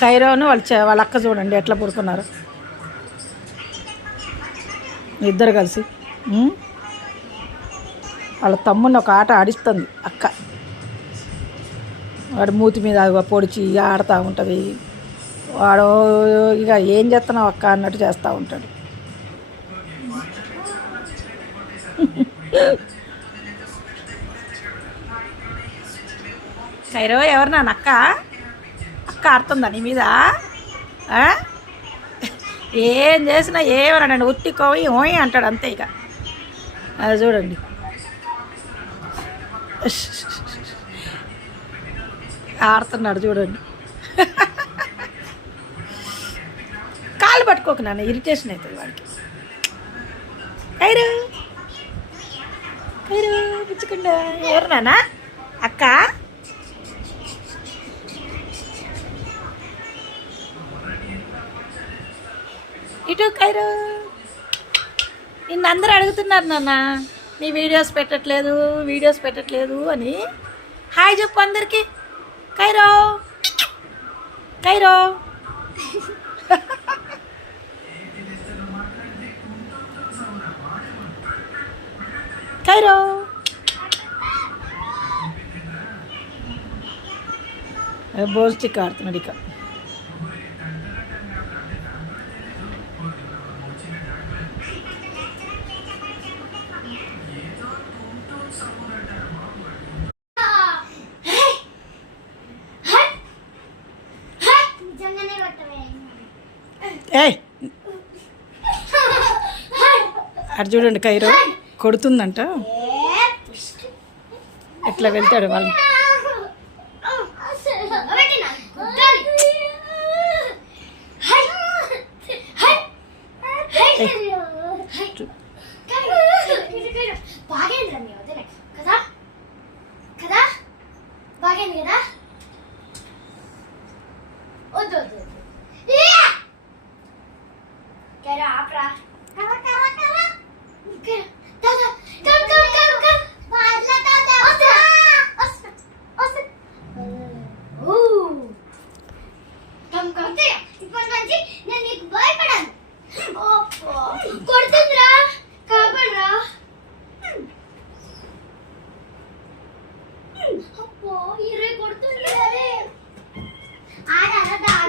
ఖైరోను వాళ్ళ అక్క చూడండి ఎట్లా పడుకున్నారు ఇద్దరు కలిసి. వాళ్ళ తమ్ముని ఒక ఆట ఆడిస్తుంది అక్క. వాడు మూతి మీద పొడిచి ఆడుతూ ఉంటుంది. వాడు ఇక ఏం చేస్తున్నావు అక్క అన్నట్టు చేస్తూ ఉంటాడు. ఖైరో ఎవరు నాన్న అక్క? అక్క ఆడుతుందా నీ మీద? ఏం చేసినా ఏమన్నాడండి, ఉత్తి కోయి ఓయి అంటాడు అంతే. ఇక అది చూడండి ఆడుతున్నాడు చూడండి. కాళ్ళు పట్టుకోకు నాన్న, ఇరిటేషన్ అవుతుంది వాడికి. ఖైరు ఖైరు పుచ్చుకుండా ఎవరు నాన్న అక్క? ఇటు ఖైరు. నిన్ను అందరూ అడుగుతున్నారు నాన్న, నీ వీడియోస్ పెట్టట్లేదు అని. హాయ్ చెప్పు అందరికీ. Cairo Cairo Cairo. బోల్స్టిక్ ఆడుతున్నాడు ఇక. అటు చూడండి ఖైరో కొడుతుందంట. ఎట్లా వెళ్తాడు వాళ్ళు. Get up,